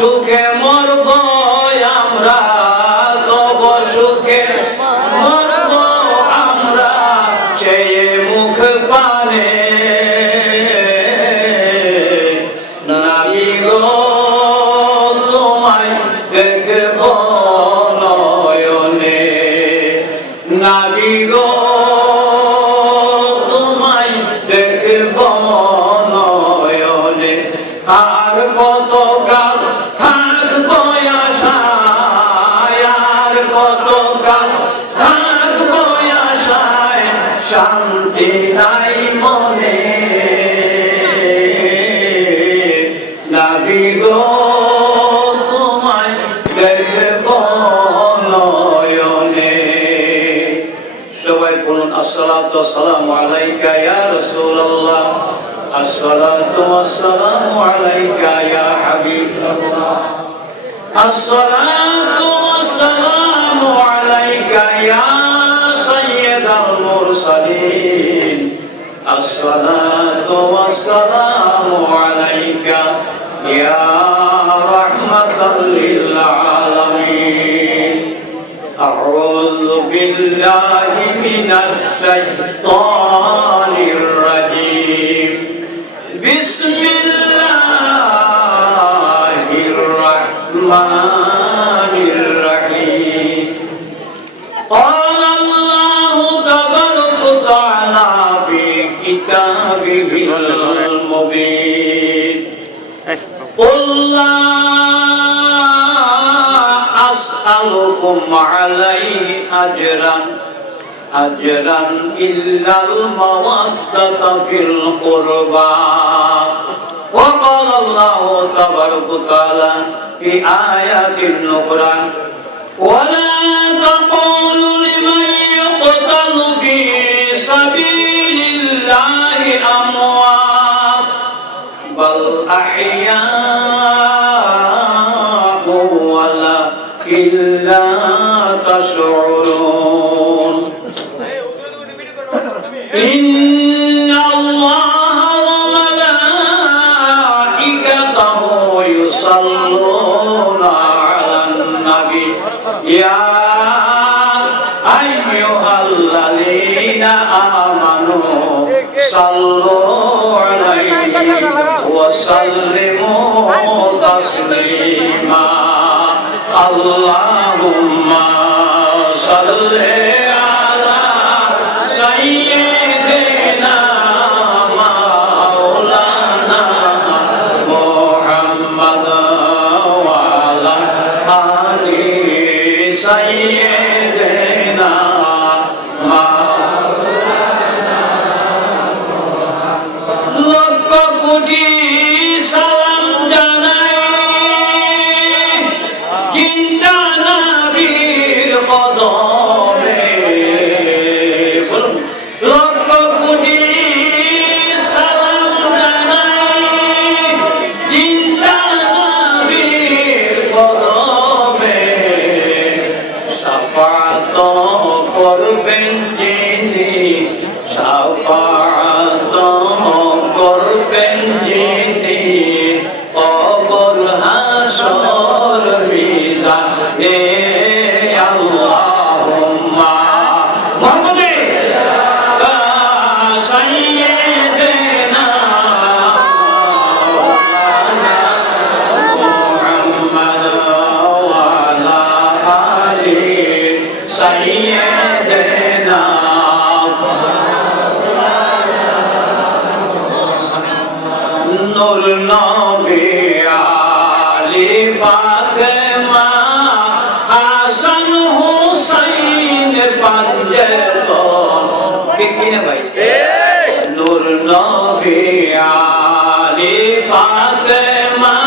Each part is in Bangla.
সুখে মরব আমরা, তব সুখে মরব আমরা, চেয়ে মুখ পানে নবী গো তোমায় দেখব নয়নে, নবী গো তোমায় দেখব নয়নে। আর কত কাল থাকবো আশায়, আর কত কাল থাকবো আশায়, শান্তি নাই মনে। নবী গো তোমায় দেখব নয়নে। সবাই বলুন আসসালাতু ওয়াসসালামু আলাইকা ইয়া রাসূলুল্লাহ, আসসালাতু ওয়াসসালামু আলাইকা ইয়া হাবিবাল্লাহ, আসসালাতু ওয়াসসালামু আলাইকা ইয়া সাইয়্যিদাল মুরসালিন, আসসালাতু ওয়াসসালামু আলাইকা ইয়া রাহমাতাল লিল আলামিন। আউযু বিল্লাহি মিনাশ শাইতানির রাজীম। বিসমিল্লাহির রাহমানির রাহিম। قال الله تبارك وتعالى في كتابه المبين قل لا أسألكم عليه أجرا إلا المودة في القربى وقال الله تبارك وتعالى في آيات أخرى ولا تقولوا لمن يقتل في سبيل الله أموات بل أحياء ولكن لا تشعرون إن الله وملائكته يصلون على النبي يا أيها الذين آمنوا صلوا عليه وسلموا تسليما اللهم صل على سيدنا مولانا محمد وعلى آل سيدنا مولانا লক্ষ কোটি সালাম জানাই জিন্দা নবীর কদমে। লক্ষ কোটি সালাম জানাই জিন্দা নবীর কদমে। শাফাআত করবেন যিনি, শাফাআত করবেন যিনি, কবর হাসর মিজানে। আল্লাহুম্মা মুহাম্মাদে সাইয়্যিদিনা মুহাম্মাদ ওয়া আলা আলি সাইয়্যিদিনা। নূর নবী আলী ফাতেমা হাসান হুসাইন পাঞ্জতন। ঠিক কি না ভাই? নূর নবী আলী ফাতেমা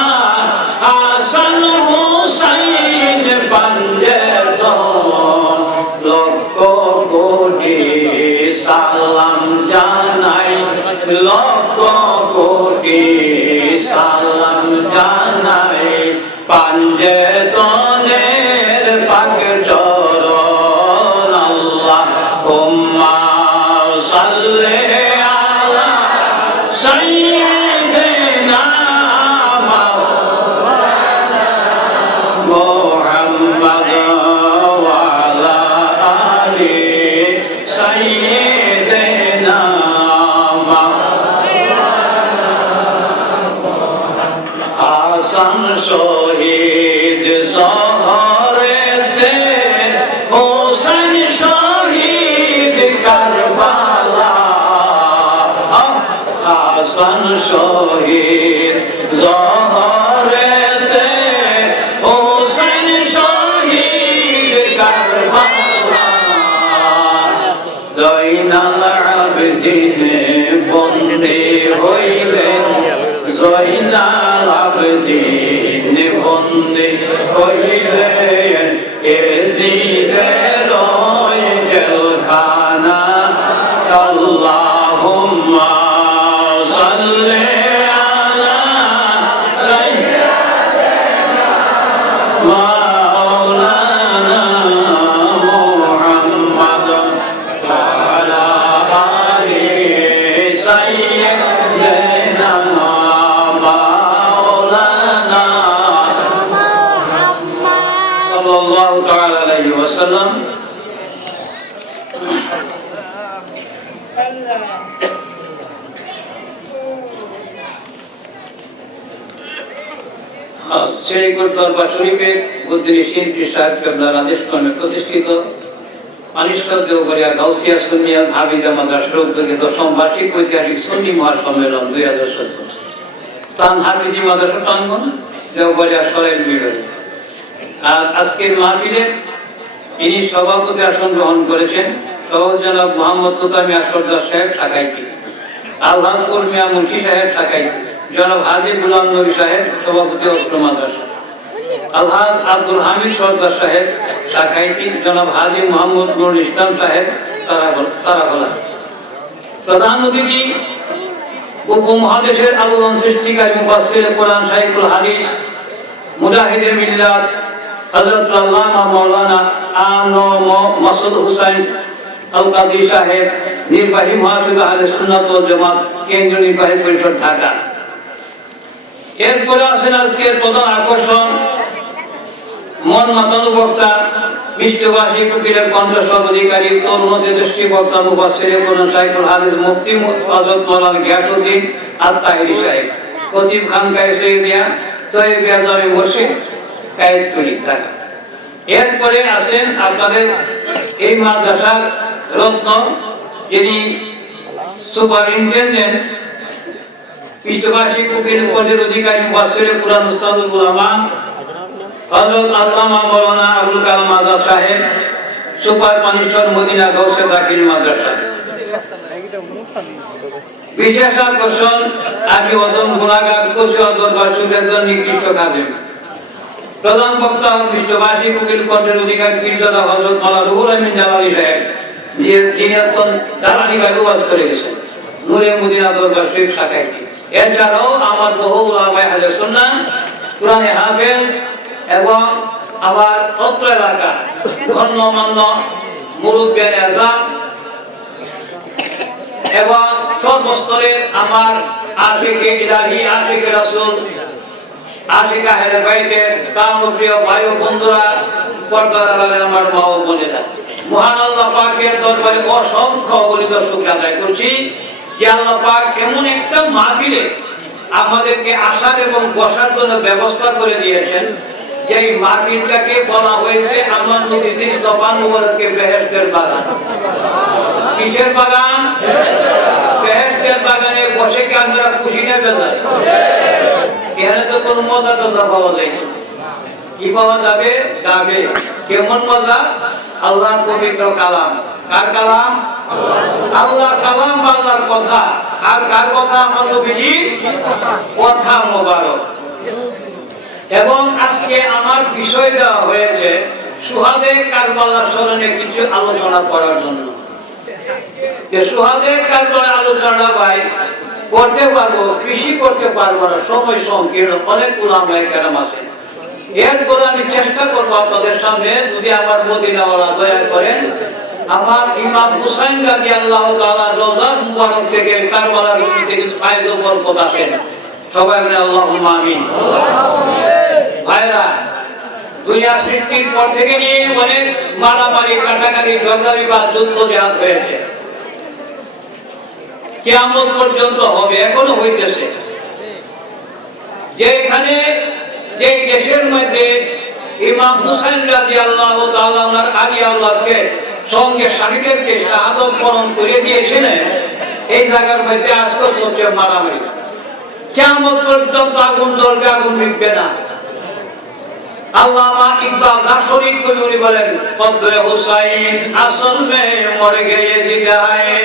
হাসান হুসাইন পাঞ্জতন। লক্ষ কোটি সালাম জানাই, লক্ষ কোটি সালাম জানাই পাঞ্জতনের পাক চরণ। আল্লাহুম্মা সাল্লি আলা সাইয়্যিদিনা মাওলানা হাসান শহীদ জহরেতে, হোসেন শহীদ কারবালা। হাসান শহীদ জহরেতে, হোসেন শহীদ কারবালা। জয়নাল আবেদিন বন্দী হইলেন, জয়নাল আবেদিন বন্দী হইলেন এজিদের জেলখানা। আল্লাহুম্মা সাল্লি আলা সাইয়্যিদিনা মাওলানা মুহাম্মদ ওয়া আলা আলি সাইয়্যিদিনা মাওলানা সাল্লাল্লাহু তাআলা আলাইহি ওয়াসাল্লাম। শ্রীপুর দরবার শরীফের বুদ্ধিনী শিল্পী সাহেব কেবলার আদেশ ক্রমে প্রতিষ্ঠিত মানিশ্বর দেওঘরিয়া গাউসিয়া সুন্নিয়া হাফিজা মাদ্রাসার উদ্যোগে 10ম বার্ষিক ঐতিহাসিক সুন্নি মহাসম্মেলন 2017 স্থান হাফিজি মাদ্রাসা প্রাঙ্গণ, দেওঘরিয়া সরাইল বিভাগ। আর আজকের মাহফিলে ইনি সভাপতি আসন গ্রহণ করেছেন সভাপতি জনাব মোহাম্মদ তুতামি আসরদার সাহেব শাখাইতি, আলহাজপুর মিয়া মুন্সি সাহেব শাখাইতি, জনাব হাজি গুলাম নবী সাহেব সভাপতি অত্র মাদ্রাসা, আলহাজ আব্দুল হামিদ সরদার সাহেব শাখাইতি, জনাব হাজি মোহাম্মদ নুরুল ইসলাম সাহেব তারাগোলা। প্রধান অতিথি উপমহাদেশের আলোড়ন সৃষ্টিকারী মুফাসসির কোরআন শাইখুল হাদিস মুজাহিদে মিল্লাত হযরত আল্লামা মাওলানা মাসুদ হুসাইন আল কাদরি সাহেব, নির্বাহী মহাসচিব আহলে সুন্নাত ওয়াল জামাত কেন্দ্রীয় নির্বাহী পরিষদ ঢাকা। এরপরে আছেন আজকের প্রধান আকর্ষণ, মন মাতানো বক্তা, বিশ্ববাসী কুকিলের কণ্ঠস্বর অধিকারী, তরুণ তেজস্বী বক্তা মুফাসসির কোরআন শাইখুল হাদিস মুফতি হযরত মাওলানা গিয়াসউদ্দিন আত-তাহিরি সাহেব, খতিব খানকায়ে সৈয়দিয়া তয়্যিবিয়া জামে মসজিদ কায়েততুলি ঢাকা। এরপরে আছেন আপনাদের এই মাদ্রাসার রত্ন, যিনি সুপারিনটেন্ডেন্ট, বিশ্ববাসী কুকিল পদের অধিকারী মুফাসসির কোরআন উস্তাদুল উলামা হযরত আল্লামা মাওলানা আবুল কালাম আজাদ সাহেব, সুপার পানিশ্বর মদিনা গাউসে দাখিল মাদ্রাসা। বিশেষ আকর্ষণ, আমি অদম গুণাগার কুশল দরবার সুবেদন নিকৃষ্ট খাদেম। প্রধান বক্তা বিশ্ববাসী কুকিল পদের অধিকারী পীরজাদা হযরত মাওলানা রুহুল আমিন জালালী সাহেব, যিনি এখন দালালি ভাবে ওয়াজ করে গেছেন নূরে মদিনা দরবার শরীফ শাখাটি। এছাড়াও আমার বহু উলামায়ে আহলে সুন্নাহ, কুরআনে হাফেজ এবং আমার অত্র এলাকা গণ্যমান্য মুরব্বিয়ানে আযম এবং সর্বস্তরের আমার আশিকে ইলাহি, আশিকে রাসূল, আশিক আহলে বাইতের প্রাণপ্রিয় ভাই ও বন্ধুরা, পর্দার আড়ালে আমার মা ও বোনেরা, মহান আল্লাহ পাকের দরবারে অসংখ্য অগণিত শুকরিয়া আদায় করছি যে আল্লাহ পাক এমন একটা মাহফিলে আমাদেরকে আসার এবং বসার জন্য ব্যবস্থা করে দিয়েছেন, যে এই মাহফিলটাকে বলা হয়েছে আমার নবীজির জবান মুবারকে বেহেশতের বাগান। কিসের বাগান? বেহেশতের বাগানে বসে কি আমরা খুশি নেবে যায়? এখানে তো কোনো মজা টজা পাওয়া যায় না। কি পাওয়া যাবে? যাবে। কেমন মজা? আল্লাহর পবিত্র কালাম। কার কালাম? আল্লাহর কালাম, আল্লাহর কথা। আর কার কথা? আমার নবীজির কথা মোবারক। এবং আজকে আমার বিষয় দেওয়া হয়েছে সুহাদে কারবালার স্মরণে কিছু আলোচনা করার জন্য। সুহাদে কারবালার আলোচনা ভাই করতে পারবো, বেশি করতে পারবো না, সময় সংকীর্ণ, অনেক উলামায়ে কেরাম আছেন। এরপরে আমি চেষ্টা করবো আপনাদের সামনে, যদি আমার মদিনাওয়ালা দয়া করেন, আমার ইমাম হুসাইন রাদিয়াল্লাহু তাআলা রওজার মুবারক থেকে কারবালার ভূমি থেকে ফায়দ ও বরকত আসেন। সবাই বলেন আল্লাহুম্মা আমিন। ভাইরা, দুনিয়া সৃষ্টির পর থেকে নিয়ে অনেক মারামারি, কাটাকাটি, ঝগড়া বিবাদ, যুদ্ধ জিহাদ হয়েছে, কিয়ামত পর্যন্ত হবে, এখনো হইতেছে। যেখানে যে দেশের মধ্যে ইমাম হুসাইন রাদিয়াল্লাহু তাআলা ওনার আলী আওলাদকে সঙ্গে শাহিদেরকে শাহাদত বরণ করে দিয়েছিলেন, এই জায়গার মধ্যে আজকে চলছে মারামারি। কিয়ামত পর্যন্ত আগুন জ্বলবে, আগুন নিভবে না। আল্লামা ইকবাল দার্শনিক কবি উনি বলেন, কদরে হুসাইন আসল মে মর গয়ে জিগায়ে,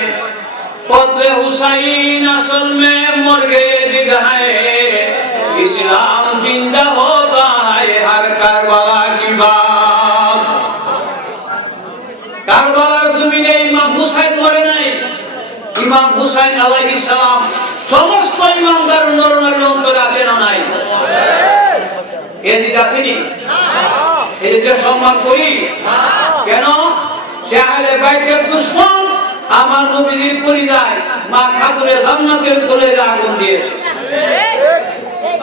কদরে হুসাইন আসল মে মর গয়ে জিগায়ে, ইসলাম জিন্দা होता है हर কারবালা কি বাত। কারবালার জমিনে ইমাম হুসাইন মরে নাই। ইমাম হুসাইন আলাইহিস সালাম সমস্ত ইমানদার নরনারীর অন্তরে আছে না নাই? এদিকে আসেনি? এদিকে সম্মান করি কেন? সে আহলে বাইতের দুশমন, আমার নবীর কলিজায় মা খাতুনে জান্নাতের কলিজায় আগুন দিয়েছে।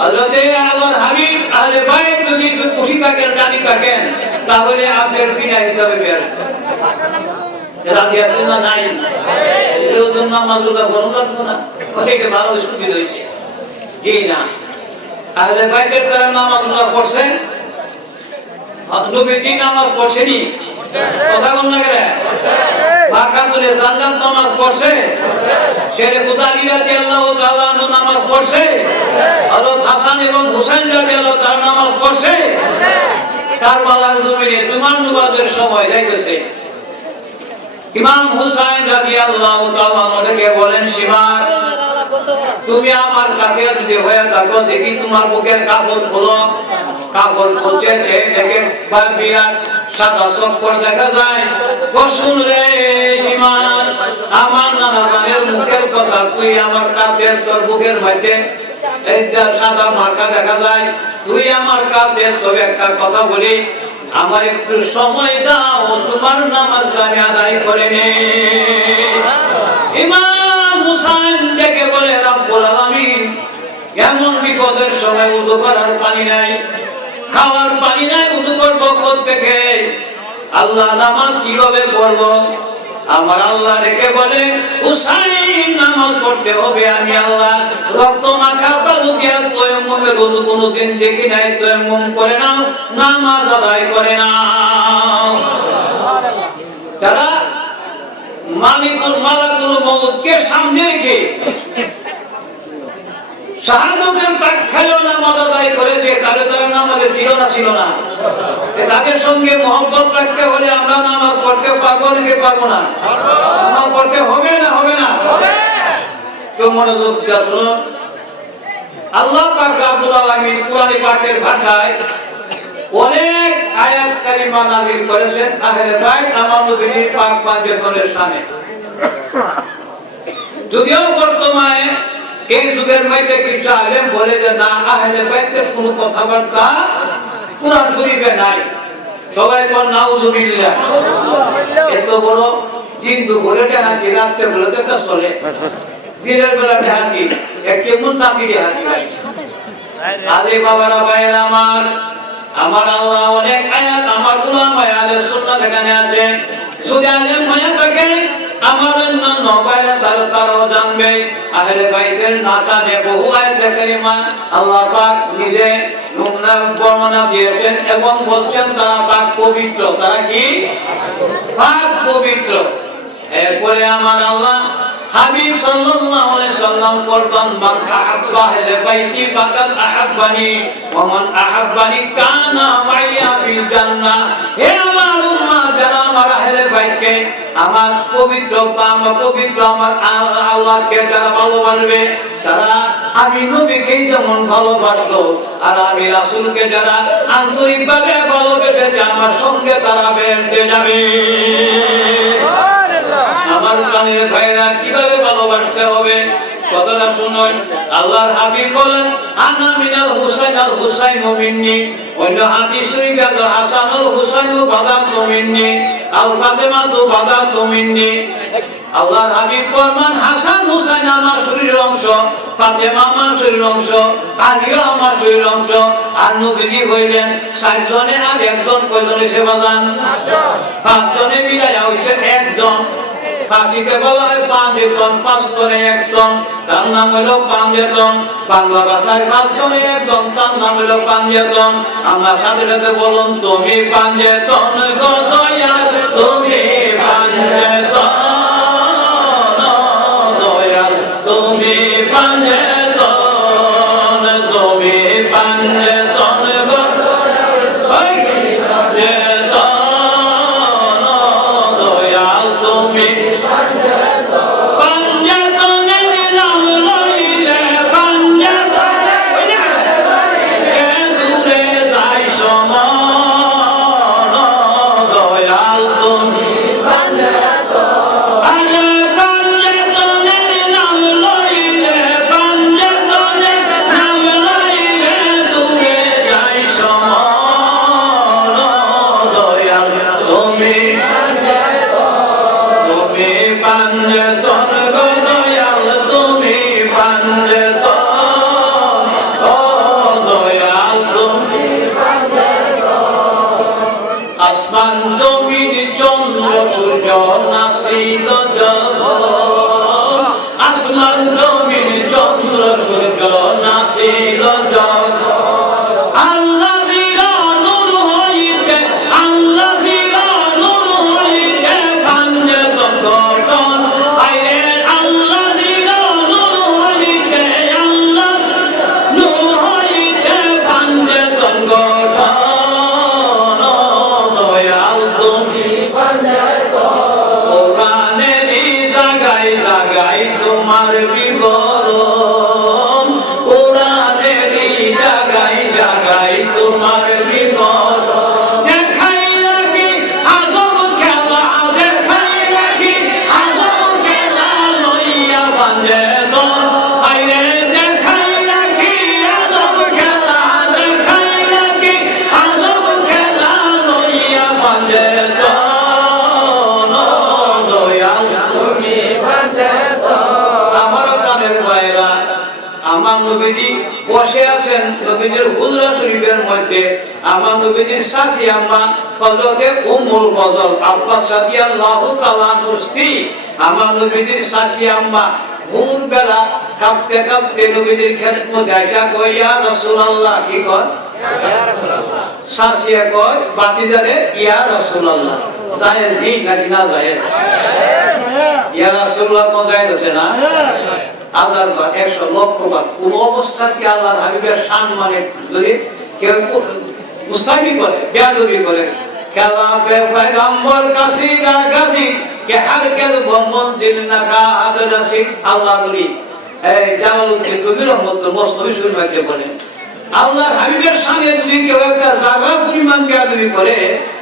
হযরতে আল্লাহর হাবিব আহলে বাইত যদি খুশি থাকেন, রাজি থাকেন, তাহলে আপনার বিনা হিসাবে বের রাজি আছেন না নাই? এর জন্য আমাদের বড় লাগতো না, অনেকে ভালো সুবিধা হয়েছে কি না? আহলে বাইতের কারণে নামাজ পড়ছেন, নবীজি নামাজ পড়ছেনি, কথা বল না গেলে মা খাতুনে জান্নাত নামাজ পড়ছে, শেরে খুদা আলী রাদিয়াল্লাহু তাআলা আনহু নামাজ পড়ছে, হযরত হাসান এবং হুসাইন রাদিয়াল্লাহু তাআলা নামাজ পড়ছে। কারবালার জমিনে জুমার নামাজের সময় যাইতেছে, ইমাম হুসাইন রাদিয়াল্লাহু তাআলা ওনাকে বলেন, শিমার তুমি আমার কাছে যদি হয়ে থাকো, দেখি তোমার বুকের কাপড় খোলো। কাপড় খুলছে, দেখে বিরাট সাদা চক্কর দেখা যায়। বসুন রে শিমার, আমার নানা গানের মুখের কথা তুই আমার কাছে, তোর বুকের মধ্যে এইটা সাদা মার্কা দেখা যায়, তুই আমার কাছে, তবে একটা কথা বলি, আমার একটু সময় দাও, তোমার নামাজ আমি আদায় করে নে। ইমাম হুসাইন ডেকে বলে, রব্বুল আলামিন, এমন বিপদের সময় উযু করার পানি নাই, খাওয়ার পানি নাই, উযু করব কোত্থেকে? আল্লাহ নামাজ কিভাবে পড়ব? আমার আল্লাহ ডেকে বলে, হুসাইন নামাজ পড়তে হবে, আমি আল্লাহ রক্ত মাখা বালু দিয়া তায়াম্মুমের উযু কোনদিন দেখি নাই, তায়াম্মুম করে নাও, নামাজ আদায় করে নাও। তারা মালাকুল মউতকে সামনে রেখে শাহাদাতের পাক খাইও নামাজ আদায় করেছে, তারা নামাজে ছিল না। তাদের সঙ্গে মহব্বত রাখতে হলে আমরা নামাজ পড়তে পারবো নাকি পারবো না? নামাজ পড়তে হবে না হবে না? কেউ মনোযোগ দিয়ে শুনুন। আল্লাহ পাক রব্বুল আলামিন কুরআনে পাকের ভাষায় অনেক আয়াত কারিমা নাযিল করেছেন আহলে বাইত আমার নবীর পাক পাঁচজনের শানে। যদিও বর্তমানে এই যুগের মধ্যে কিছু আলেম বলে যে না, আহলে বাইতের কোনো কথাবার্তা কুরআন শরীফে নাই। সবাই কোন নাউজুবিল্লাহ। এত বড় দিন দুপুরে হাঁটি, রাত্রে বেলাতে একটা চলে, দিনের বেলাতে হাঁটি, একটি মুন্তাকিরে হাঁটি। আলে বাবারা ভাইয়েরা আমার আল্লাহ অনেক আয়াত আমার গোলাম আয়াতের সুন্নাত এখানে আছে। যদি আলেম হয়ে থাকে আমার অন্যান্য ভাইরা তারাও জানবে। আহলে বাইতের না জানে বহু আয়াতে কারিমা আল্লাহ পাক নিজে বর্ণনা দিয়েছেন এবং বলছেন তারা পাক পবিত্র। তারা কি পাক পবিত্র। এরপরে আমার আল্লাহ হাবিব সাল্লাল্লাহু আলাইহি সাল্লাম বলতেন, মান আহাব্বা আহলে বাইতি ফাকাদ আহাব্বানি ওয়া মান আহাব্বানি কানা মাইয়া ফিল জান্নাহ। হে আমার উম্মাহ, যারা আমার আহলে বাইতকে, আমার পবিত্র আমার আল্লাহকে যারা ভালোবাসবে, তারা আমি নবীকে যেমন ভালোবাসলো, আর আমি রাসূলকে যারা আন্তরিকভাবে ভালোবেসেছে, আমার সঙ্গে তারা বেহেশতে যাবে। আমার প্রাণের ভাইরা কিভাবে ভালোবাসতে হবে কথাটা শুনুন। আল্লাহর হাবিব বলেন, আনা মিনাল হুসাইন আল হুসাইনু মিন্নি। অন্য হাদিস শরীফে আছে, হাসানুল হুসাইনু বাদাতু মিন্নি আল ফাতিমাতু বাদাতু মিন্নি। আল্লাহর হাবিব ফরমান, হাসান হুসাইন আমার শরীরের অংশ, ফাতেমা আমার শরীরের অংশ, আলীও আমার শরীরের অংশ। আর নবীজি হইলেন 7 জনের, আর একজন কয়জন এসে বাজান 5 জনে মিলাইয়া হইছেন একজন। খাসিকে বলা হয় পাঁচজন, 5 টনে 1 টন, তার নাম হলো পাঁচজন। বাংলা ভাষায় 5 টনে 1 টন, তার নাম হলো পাঁচজন। আমরা সাথে সাথে বলুন, তুমি পাঁচজন গো দয়াল, তুমি পাঁচজন দয়াল, তুমি পাঁচজন, তুমি পাঁচজন গো দয়াল, তুমি আসমান জমিন চন্দ্র সূর্য নাসিল জগৎ, আসমান জমিন চন্দ্র সূর্য নাসিল জগৎ। আল্লাহ জিরা নূর হইতে, আল্লাহ জিরা নূর হইতে ভাঙে গঠন, আইরে আল্লাহ জিরা নূর হইতে, আল্লাহ নূর হইতে ভাঙে গঠন। তোমার বিবরণ, কোরআনেরই জাগাই জাগাই তোমার বিবরণ। দেখাই রাখি আজব খেলা, দেখাই রাখি আজব খেলা লইয়া বাঁধে দল, আইরে দেখাই রাখি আজব খেলা, দেখাই রাখি আজব খেলা লইয়া বাঁধে দল। দয়াল তুমি বাঁধে আমার প্রাণের ভাইরা, আমার নবীজি বসে আছেন নবীজির হুজরা শরীফের মধ্যে। আমার নবীজির শাশি আম্মা হযরতে উম্মুল ফজল আব্বাস রাদিয়াল্লাহু তাআলা আনহুর স্ত্রী, আমার নবীজির শাশি আম্মা ভোর বেলা কাঁপতে কাঁপতে নবীজির খেদমতে আইসা কয়, ইয়া রাসূলুল্লাহ, কি কয় ইয়া রাসূলুল্লাহ, শাশিয়া কয় বাতিজারে ইয়া রাসূলুল্লাহ। জায়েজ দি নাকি না জায়েজ? ইয়া রাসূলুল্লাহ কোন জায়েজ আছে না? 1000 বার 100 লক্ষ বার কোন অবস্থায় কি আল্লাহর হাবিবের শান মানে যদি কেউ মুস্তাকি করে, বেয়াদবি করে, খেলা পে পয়গম্বর কাসিরা গাজি কে হারকেল বম্বন দিল না কা আদরাসি। আল্লাহ বলি এই জালালউদ্দিন কবি রহমাতুল্লাহ মুস্তাফি শরীফে বলেন, আল্লাহর হাবিবের সঙ্গে যদি কেউ একটা জায়গা পরিমাণ বেয়াদবি করে,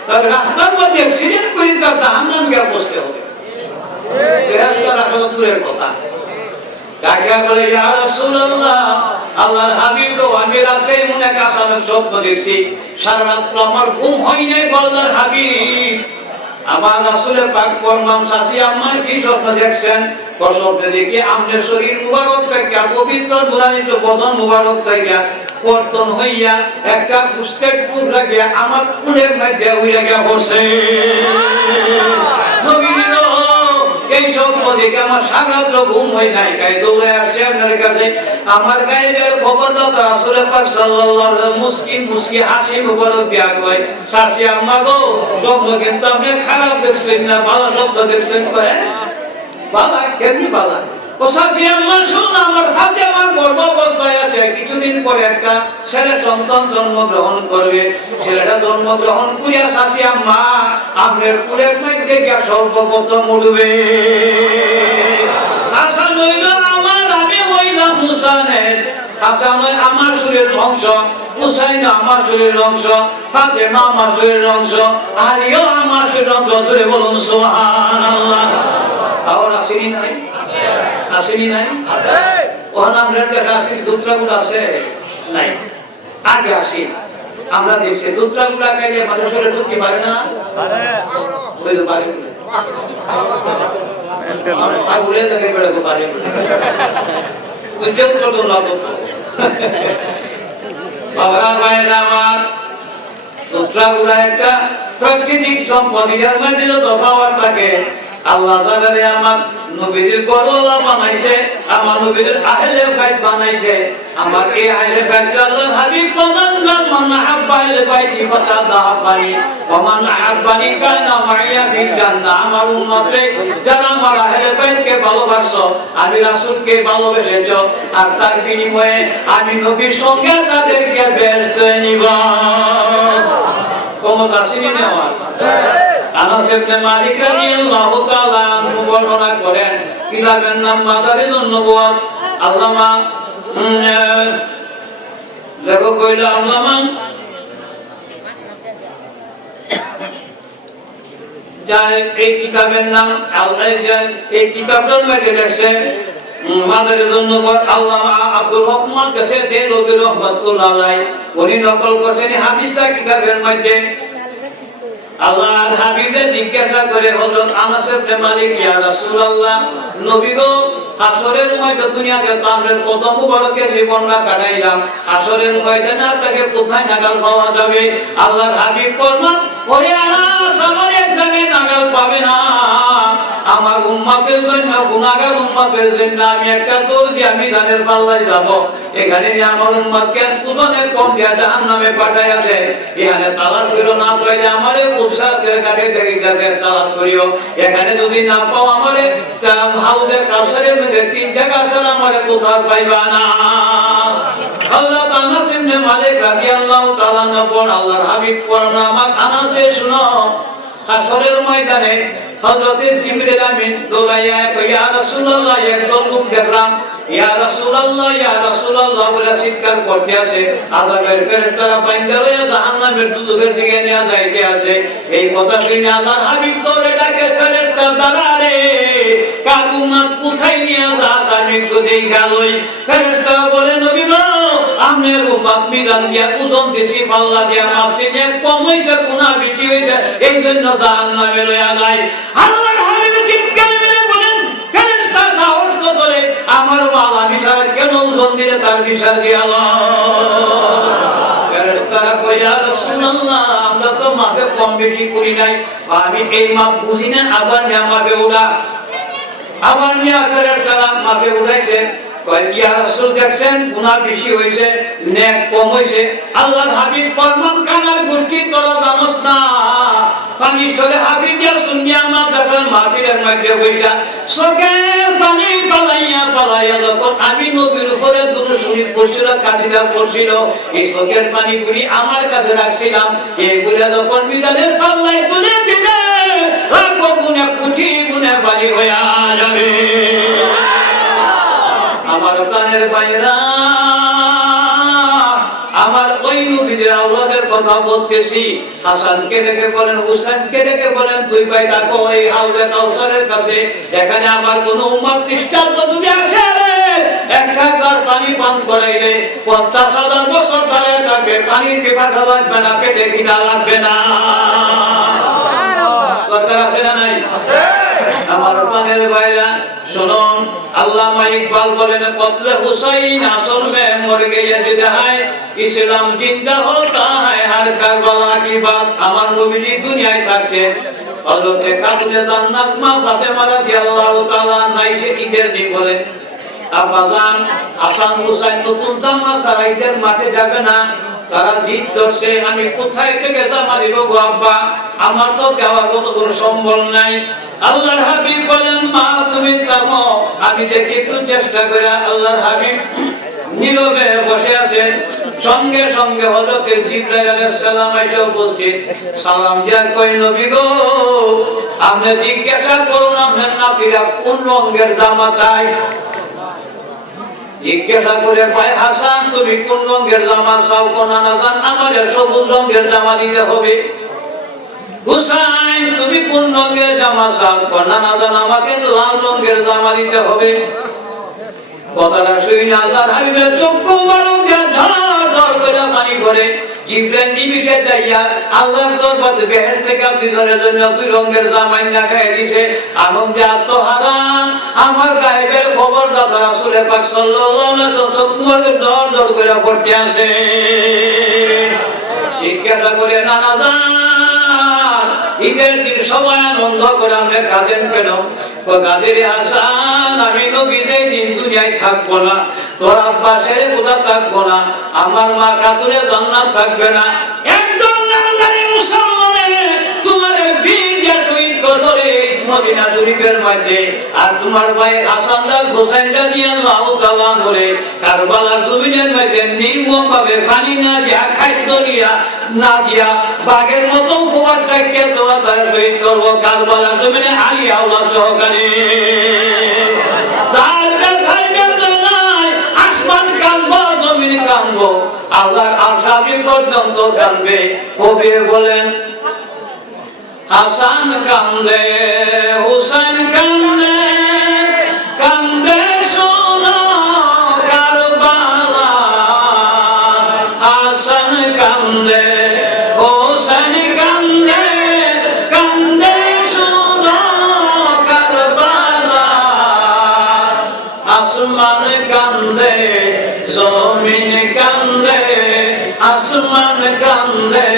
তাহলে রাস্তার মধ্যে অ্যাক্সিডেন্ট করে তার জাহান্নামে গিয়ে বসতে হবে। বেহেশতের আসলে দূরের কথা। কাকে বলে ইয়া রাসূলুল্লাহ, আল্লাহর হাবিব গো, আমি রাতে মনে কাসানের স্বপ্ন দেখছি, সারা রাত আমার ঘুম হয় নাই। আল্লাহর হাবিব আমার রাসূলের পাক ফরমান, শাশি আম্মা কি স্বপ্ন দেখছেন? স্বপ্নে দেখি আমনের শরীর মুবারক থেকে পবিত্র নুরানি বদন মুবারক থেকে কর্তন হইয়া একটা পুষ্টের টুকরা গিয়া আমার কুলের মধ্যে উইরা গিয়া বসে। এই স্বপ্ন দেখে আমার সারারাত ঘুম হয় নাই। গায়ে দৌড়ে আসছে আপনার কাছে, আমার গায়ে খবরদাতা রাসূল পাক সাল্লাল্লাহু আলাইহি ওয়াসাল্লাম মুস্কি মুস্কি হাসি মুবারক দিয়া কয়, শাশি আম্মা গো, স্বপ্ন কিন্তু আপনি খারাপ দেখছেন না, ভালো স্বপ্ন দেখছেন। কয় বালা, কেমনি বালা? ও শাশি আম্মা শুনুন, আমার হাতে আমার গর্ভ অবস্থায় আছে, কিছুদিন পরে একটা ছেলে সন্তান জন্মগ্রহণ করবে। ছেলেটা জন্মগ্রহণ করিয়া শাশি আম্মা আপনার কুলের মধ্যে গিয়া সর্বপ্রথম উঠবে। আশা নইল আমার, আমি হইলাম হুসাইনের, হাসান আমার শরীরের অংশ, হুসাইন আমার শরীরের অংশ, ফাতেমা আমার শরীরের অংশ, আলীও আমার শরীরের অংশ। জোরে বলুন সুবহানাল্লাহ। আর আসেনি নাই? আসেনি নাই? ওখানে আমরা দুধরাগুলো আছে নাই? আগে আসি আমরা দেখছি দুধরাগুলা খাইলে মানুষ শরীরে ঢুকতে পারে না, পারে পাগলে দেখে বেড়াতে পারে, ছোট লাভ হতো। বাবা ভাইয়ের আমার, দুধরাগুলা একটা প্রাকৃতিক সম্পদ, এর মধ্যে যত পাওয়ার থাকে আল্লাহ তাআলা আমার নবীর করলা বানাইছে, আমার নবীর আহলে বাইত বানাইছে। আমার এই আহলে বাইত আল্লাহর হাবিব বলেন মান আহাব্বা আহলে বাইতি ফাকাদ আহাব্বানি ওয়া মান আহাব্বানি কানা মাইয়া ফিল জান্নাহ। আমার উম্মতে যারা আমার আহলে বাইতকে ভালোবাসো, আমি রাসূলকে ভালোবেসেছো, আর তার বিনিময়ে আমি নবীর সঙ্গে তাদেরকে বেহেশতে নিব। ক্ষমতা আসেনি না আমার? আনাস ইবনে মালিক রাদিয়াল্লাহু তাআলা আনহু বর্ণনা করেন, কিতাবের নাম মাদারিজুন নবুওয়াত। আল্লামা লেখক কইল আল্লামা এই কিতাবের নাম এই কিতাবটার মধ্যে লেখছে মাদারিজুন নবুওয়াত আল্লামা আব্দুল হক মুহাদ্দিস দেলবি রাহমাতুল্লাহ আলাইহি উনি নকল করেছেন হাদিসটা কিতাবের মধ্যে। আল্লাহর হাবিবের জিজ্ঞাসা করে হযরত আনাস ইবনে মালিক, ইয়া রাসূলুল্লাহ, নবী গো, হাসরের ময়দানে দুনিয়াতে তো আমরা কত মুবারকের জীবনটা কাটাইলাম, হাসরের ময়দানে আপনাকে কোথায় নাগাল পাওয়া যাবে? আল্লাহর হাবিব বলেন, ওরে আনাস, আমার এক জায়গায় নাগাল পাবে না। আমার উম্মতের জন্য, গুনাহগার উম্মতের জন্য আমি একটা দৌড় দিয়ে আমি জানের পাল্লায় যাব। এখানে আমার উম্মতকে কুদনের কম দিয়া জাহান্নামে পাঠাইয়া দেয়। এখানে তালাশ করিও, না পাইলে আমারে পুরসাদের কাছে দেখে তালাশ করিও। এখানে যদি না পাও আমারে হাউজের কাউসারের মধ্যে 3টা কাউসার আমারে কোথাও পাইবা না। হযরত আনাস ইবনে মালিক রাদিয়াল্লাহু তাআলা নবন আল্লাহর হাবিব পরনা আমার আনাসে শুনো, হাসরের ময়দানে হযরতে জিবরিল আমিন দৌড়াইয়া ইয়া রাসূলুল্লাহ, একদল লোক দেখলাম, ইয়া রাসূলুল্লাহ, ইয়া রাসূলুল্লাহ বলে চিৎকার করতে আছে। আযাবের ফেরেশতারা বাইন্দা হয়ে জাহান্নামের দুজকের দিকে নিয়ে যাইতে আছে। এই কথা শুনে আল্লাহর হাবিব দৌড়ে ডাকে, ফেরেশতা দাঁড়া রে, কার উম্মত কোথায় নিয়ে যাস, আমি একটু দেখা লই। ফেরেশতারা বলে, নবী গো, আপনার উম্মত মিজান দিয়া ওজন বেশি, পাল্লা দিয়া মাপছি, যে কম হইছে, গুনাহ বেশি হইছে, এই জন্য জাহান্নামে লইয়া যায়। আল্লাহর হাবিব চিৎকার করে বলেন, ফেরেশতা সাহস করে আমার মাল আমি সারা কেন ওজন দিলে তার বিচার দিয়া ফেরেশতারা কই, ইয়া রাসূলুল্লাহ, আমরা তো মাপে কম বেশি করি নাই, আমি এই মাপ বুঝি না, আবার মিয়া মাপে উড়া, আবার মিয়া ফেরেশতারা মাপে উড়াইছে। কয়, ইয়া রাসূল, দেখছেন গুনাহ বেশি হইছে, নেক কম হইছে। আল্লাহর হাবিব ফরমান, কানার গোষ্ঠী তোরা জানোস না, পানি সরে হাবিব ইয়া সুনিয়া মাদ্রাসার মাহফিলের মধ্যে বইসা চোখে পানি পালাইয়া যখন আমি নবীর উপরে দুরূদ শরীফ পড়ছিল, কাজিদা পড়ছিল, এই চোখের পানিগুলি আমার কাছে রাখছিলাম। এইগুলো যখন মিজানের পাল্লায় তুলে দিবে, লাখো গুণে কোটি গুণে বাড়ি হইয়া যাবে। আমার প্রাণের বাইরা, আমার ওই নবীর আওলাদের কথা বলতেছি। হাসানকে ডেকে বলেন, হুসাইনকে ডেকে বলেন, দুই ভাই থাকো এই হাউজে কাউসারের কাছে। এখানে আমার কোন উম্মত দৃষ্টান্ত যদি আসে, এক গ্লাস পানি পান করাইলে 50,000 বছর ধরে থাকবে, পানির পিপাসা লাগবে না, পেটে খিদা লাগবে না। দরকার আছে না নাই? আমার প্রাণের ভাইরা শুনুন, আল্লামা ইকবাল বলেন, কতলে হুসাইন আসল মে মর গয়া জিদা হায়, ইসলাম জিন্দা হতা হায় হর কারবালা কি বাত। আমার নবীজি দুনিয়ায় থাকতেন, হযরতে খাতুনে জান্নাত মা ফাতেমা রাদিয়াল্লাহু তাআলা নাইসে ঈদের দিন বলেন, আব্বাজান হাসান হুসাইন নতুন জামা ছাড়া ঈদের মাঠে যাবে না। তারা জিদ ধরছে, আমি কোথায় থেকে জামা দিব গো আব্বা, আমার তো দেওয়ার মতো কোনো সম্বল নাই। আল্লাহর হাবিব বলেন, মা তুমি থামো, আমি দেখি একটু চেষ্টা করে। আল্লাহর হাবিব নীরবে বসে আছেন। সঙ্গে সঙ্গে হযরত জিবরাইল আলাইহিস সালাম এসে উপস্থিত। সালাম দিয়া কই, নবী গো, আপনি জিজ্ঞাসা করুন আপনার নাতিরা কোন রঙের জামা চাই। জিজ্ঞাসা করে ভাই হাসান, তুমি কোন রঙের জামা চাও? কোনা না জান, আমার সবুজ রঙের জামা দিতে হবে। হুসাইন, তুমি কোন রঙের জামা চাও? কোনা না জান, আমাকে লাল রঙের জামা দিতে হবে। কথাটা শুনে আল্লাহর হাবিবের চক্ষু বারুকে ধর ধর করে পানি করে। জিবরাইল নিমিষে যাইয়া আল্লাহর দরবারে বেহেশত থেকে দুজনের জন্য দুই রঙের জামা না খাইয়ে দিছে। আনন্দে আত্মহারা আমার গায়েবের খবর দাদা রাসূল পাক সাল্লাল্লাহু আলাইহি ওয়াসাল্লাম ধর ধর করে পড়তে আসে। জিজ্ঞাসা করে, নানা জান, ঈদের দিন সবাই আনন্দ করে আমরা কাঁদেন কেন? কাদের হাসান, আমি নবী যেই দিন দুনিয়ায় থাকবো না, তোর আব্বা ছেড়ে কোথা থাকবো না, আমার মা খাতুনে জান্নাত থাকবে না। একজন নামদারি মুসলমানের তোমার বীর যা শহীদ করলে মদিনা শরীফের মধ্যে, আর তোমার ভাই হাসানদা হোসেনটা দিয়ে আল্লাহ তাআলা বলে কারবালার জমিনের মধ্যে নির্মম ভাবে পানি না দিয়া, খাদ্য দিয়া না দিয়া, বাঘের মতো উপবাস থাকতে তোমার তারা শহীদ করবো কারবালার জমিনে আলী আওলাদ সহকারে। তার ব্যথায় বেদনায় আসমান কাঁদবো, জমিন কাঁদবো, আল্লাহর আশাবি পর্যন্ত কাঁদবে। কবি বলেন হাসান কান্দে, হুসেন কান্দে, কান্দে শোনো কারবালা, হাসান কান্দে, হুসেন কান্দে, কান্দে শোনো কারবালা, আসমান কান্দে, জমিন কান্দে, আসমান কান্দে,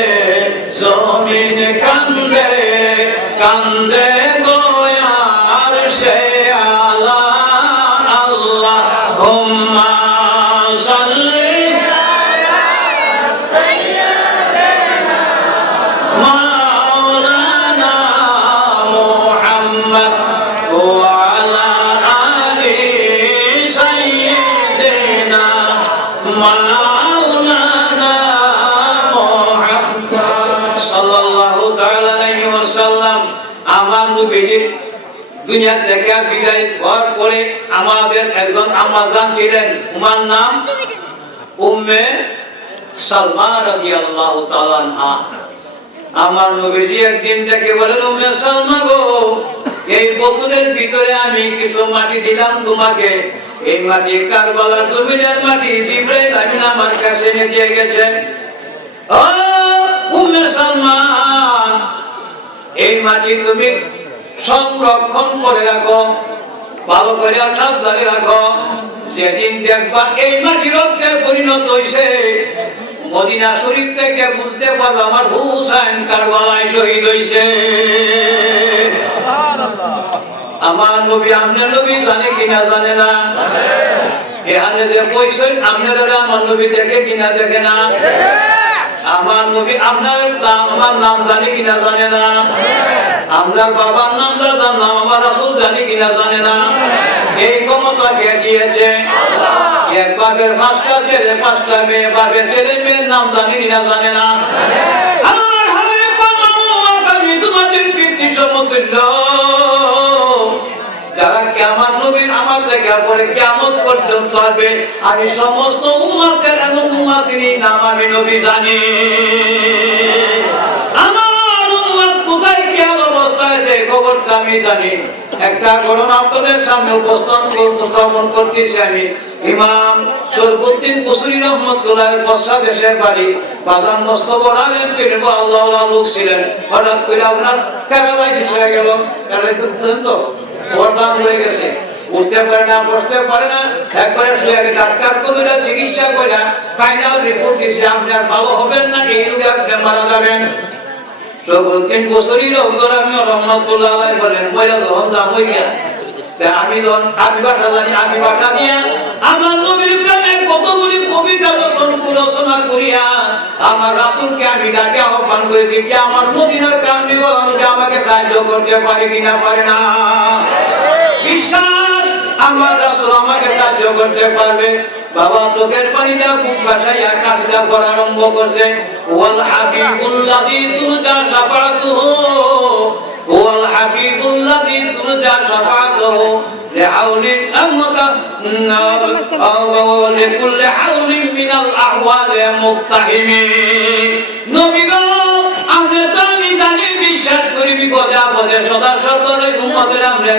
জমিন কান্দে, কান্দে গোয়ার সে আলা, আল্লাহুম্মা সাল্লি মাওলানা মুহাম্মদ ওয়া আলা আলি সাইয়্যিদিনা মাওলানা মুহাম্মদ সাল্লাল্লাহু তাআলা আলাইহি ওয়াসাল্লাম। আমার নবীর দুনিয়া থেকে বিদায় হওয়ার পরে আমাদের একজন আম্মাজান ছিলেন, উমার নাম উম্মে সালমা রাদিয়াল্লাহু তাআলা আনহা। আমার নবীজি একদিন ডেকে বলেন, উম্মে সালমা গো, এই বোতলের ভিতরে আমি কিছু মাটি দিলাম তোমাকে, এই মাটি কারবালার জমিনের মাটি, জিবরাইল আমিন আমার কাছে এনে দিয়ে গেছেন। ও উম্মে সালমা, এই মাটি তুমি সংরক্ষণ করে রাখো, ভালো করে সাবধানে রাখো, যেদিন দেখবা এই মাটি রক্তে পরিণত হয়েছে, মদিনা শরীফ থেকে বুঝতে পারবো আমার হুসাইন কারবালায় শহীদ হয়েছে। আমার নবী আপনার নবী জানে কিনা জানে না? এখানে যে কইছেন আপনারা আমার নবী দেখে কিনা দেখে না? আমার নবী আপনার আমার নাম জানে কিনা জানে না? আমরা বাবার নামটা জানলাম, আমার রাসূল জানে কিনা জানে না? এই ক্ষমতা কে দিয়েছে? এক বাপের 5টা ছেলে 5টা মেয়ে, বাপের ছেলে মেয়ের নাম জানে কিনা জানে না? আল্লাহর হাবিব বললেন, আমি তোমাদের পিতৃ সমতুল্য, যারা কিয়ামত নবীর আমার থেকে পরে কিয়ামত পর্যন্ত আসবে, আমি সমস্ত উম্মতের এবং উম্মতির নাম আমি নবী জানি। আমার উম্মত কোথায় কি অবস্থা আছে খবরটা আমি জানি। একটা ঘটনা আপনাদের সামনে উপস্থাপন করতেছি আমি। ইমাম শরফুদ্দীন কুশরি রহমাতুল্লাহর বসরা দেশের বাড়ি, বাদাম মস্ত বড় আলেম ছিলেন, আল্লাহওয়ালা লোক ছিলেন। হঠাৎ করে আপনার প্যারালাইসিস হয়ে গেল, প্যারালাইসিস পর্যন্ত ওরদান হয়ে গেছে, উঠতে পারে না, বসতে পারে না, একবারে শুয়ে গেছে। ডাক্তার কবিরা চিকিৎসা করে ফাইনাল রিপোর্ট দিচ্ছে আপনি আর ভালো হবেন না, এই রোগে আপনি মারা যাবেন। শরফুদ্দীন কুশরি রহমাতুল্লাহ আলাইহি বলেন, মইরা যখন দাম হইয়া আমি যখন আমি ভাষা জানি, আমি ভাষা দিয়া আমার নবীর প্রেমে কতগুলি কবিতা রচনা করিয়া আমার রাসূলকে আমি ডাকে আহ্বান করে দিই, আমার মদিনার কামনি বলানোকে আমাকে সাহায্য করতে পারে কিনা পারে না? বিশ্বাস আমার রাসূল আমাকে সাহায্য করতে পারবে। বাবা চোখের পানিটা খুব ভাসাইয়া কাশিটা করা আরম্ভ করছে। ওয়াল হাবিবুল্লাযী তুরজা শাফাআতুহু, ওয়াল হাবিবুল্লাযী তুরজা শাফাআতুহু লিহাউলিন আমকা লিকুল্লি হাউলিন মিনাল আহওয়ালি মুক্তাহিমি। নবী গো, আমি তো আমি জানি, বিশ্বাস করি বিপদে আপদে সদা সর্বদাই উম্মতের আমরা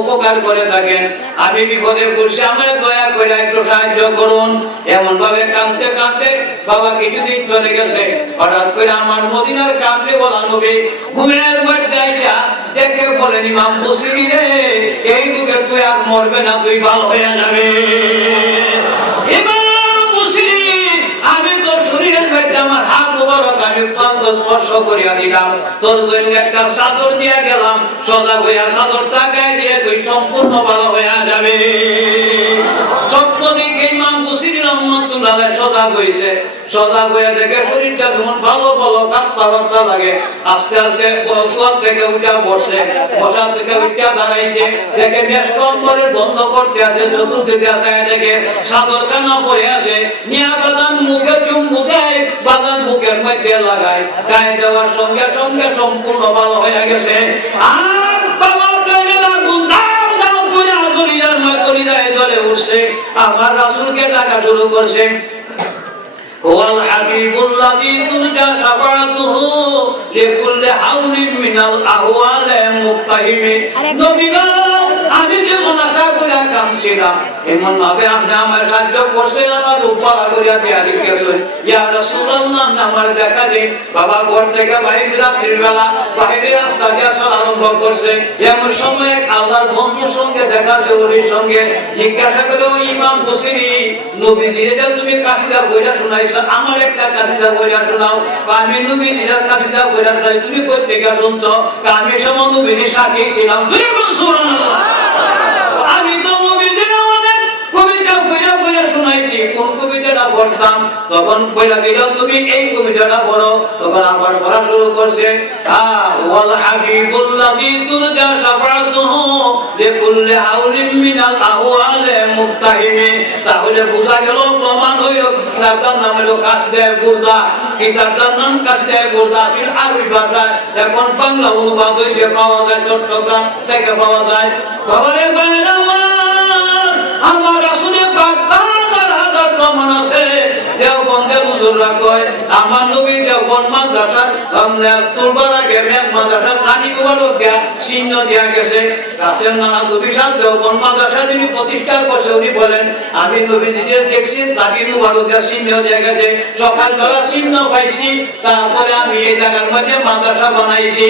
উপকার করে থাকেন। আমি বিপদে পড়ছি, আমার দয়া করে একটু সাহায্য করুন। এমন ভাবে কাঁদতে কাঁদতে বাবা কিছুদিন চলে গেছে। হঠাৎ করে আমার মদিনার কামড়ে বলা নবী ঘুমের মধ্যে আইসা দেখে বলেন, ইমাম বুসিরি রে, এই যুগে তুই আর মরবে না, তুই ভালো হয়ে যাবে। ইমাম বুসিরি, আমি তোর শরীরের মধ্যে আমার হাত মুবারক আমি প্রান্ত স্পর্শ করিয়া দিলাম, তোর জন্য একটা চাদর দিয়া গেলাম, সদা হইয়া চাদরটা গায়ে দিয়ে তুই সম্পূর্ণ ভালো হইয়া যাবে। সপ্তদিকে ইমাম বুসির রহমাতুল্লাহ সদা হইছে, সদা হইয়া দেখে শরীরটা যখন ভালো ভালো কাঁপতা লাগে, আস্তে আস্তে শোয়ার থেকে উঠা বসে, বসার থেকে উঠা দাঁড়াইছে, দেখে বেশ কম্বলের বন্ধ করতে আছে, চতুর্দিকে আছে দেখে চাদর কানা পরে আছে, নিয়া বাদান মুখে চুম্বু দেয়, বাদান মুখের মধ্যে লাগায়, গায়ে দেওয়ার সঙ্গে সঙ্গে সম্পূর্ণ ভালো হয়ে গেছে। আর বাবা প্রেমের আগুন দাও দাও করে আগুনিয়ার কলিজায় জ্বলে উঠছে, আমার রাসূলকে ডাকা শুরু করছে। ওয়াল হাবিবুল্লাযী তুরজা শাফাআতুহু লিকুল্লি হাওলিন মিনাল আহওয়ালি মুক্তাহিমি। নবী গো, আমি যেমন আশা করে কাঁদছিলাম, এমন ভাবে আপনি আমার সাহায্য করছেন, আমার উপহার করিয়া দিয়া দিয়েছেন। ইয়া রাসূলুল্লাহ, আমার দেখা দিন। বাবা ঘর থেকে বাইরে রাত্রির বেলা বাইরে রাস্তা দিয়ে চলা আরম্ভ করছে, এমন সময় আল্লাহর বন্ধুর সঙ্গে দেখা, জরুরির সঙ্গে জিজ্ঞাসা করে, ইমাম বুসিরি, নবীজির যে তুমি কাসিদা বইটা শোনাইছো, আমার একটা কাসিদা বইটা শোনাও। আমি নবীজির কাসিদা বইটা শোনাই, তুমি কই থেকে শুনছো? আমি সময় নবীজির সাথে ছিলাম। সুবহানাল্লাহ, আমি তো নবীজির অনেক কবিতা বইটা বইটা শোনাইছি, কোন কবিতাটা পড়তাম তখন বইলা দিল তুমি এই কবিতাটা পড়ো, তখন আবার পড়া শুরু করছে। ওয়াল হাবিবুল্লাযী তুরজা শাফাআতুহু লিকুল্লি হাওলিন মিনাল আহওয়ালি মুক্তাহিমি। তাহলে বোঝা গেল, প্রমাণ হইল, কিতাবটার নাম হলো কাসিদায়ে বুরদা। কিতাবটার নাম কাসিদায়ে বুরদা, ফিল আরবি ভাষায় এখন বাংলা অনুবাদ হয়েছে, পাওয়া যায় চট্টগ্রাম থেকে পাওয়া যায়। খবরে বাইরে আমার রাসূলের পাক হাজার হাজার প্রমাণ আছে। দেওবন্দের হুজুররা কয়, আমার নবী দেওবন্দ মাদ্রাসার তুলবার আগে মেঘ মাদ্রাসার পানি কুয়ালো দেয়া চিহ্ন দেয়া গেছে। কাসেম নানা নবী সাহেব দেওবন্দ মাদ্রাসা যিনি প্রতিষ্ঠা করছে, উনি বলেন, আমি নবী নিজে দেখছি পানি কুয়ালো দেয়া চিহ্ন দেয়া গেছে, সকালবেলা চিহ্ন পাইছি, তারপরে আমি এই জায়গার মধ্যে মাদ্রাসা বানাইছি।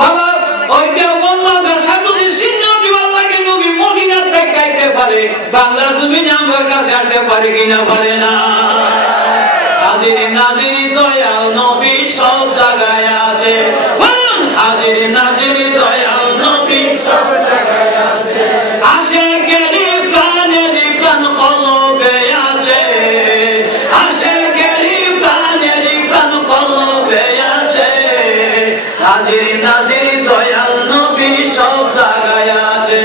বাবা, ওই দেওবন্দ মাদ্রাসা যদি চিহ্ন দিবার লাগে, নবী মদিনা থেকে গাইতে পারে, বাংলা জমিনে আমার কাছে আসতে পারে কিনা পারে না? হাজির নাজির দয়াল নবী সব জায়গায় আছে, হাজির নাজির দয়াল নবী সব জায়গায় আছে, আশিকেরি প্রাণেরি প্রাণ কলবে আছে, আশিকেরি প্রাণেরি প্রাণ কলবে আছে, হাজির নাজির দয়াল নবী সব জায়গায় আছে,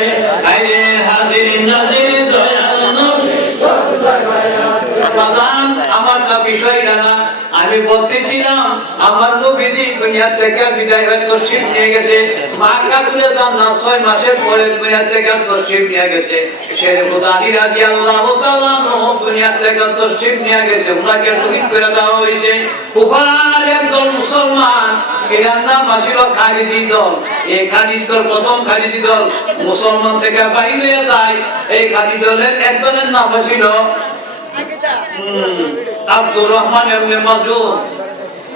আরে হাজির নাজির দয়াল নবী সব জায়গায় আছে। প্রধান আমার তা বিষয়টা না, আমি বলতেছিলাম আমার নবীজি দুনিয়া থেকে বিদায় হয়ে তশরিফ নিয়ে গেছে, মা কাতুলে জান্নাত 6 মাসের পরে দুনিয়া থেকে তশরিফ নিয়ে গেছে। শেরে খুদানি রাদিয়াল্লাহু তাআলা আনহু দুনিয়া থেকে তশরিফ নিয়ে গেছে, উনাকে শহীদ করে দেওয়া হয়েছে। কুফার একদল মুসলমান, এর নাম ছিল খারিজি দল। এই খারিজি দল প্রথম খারিজি দল মুসলমান থেকে বাইরে হয়ে যায়। এই খারিজি দলের একজনের নাম ছিল আব্দুর রহমান ইবনে মাজুদ।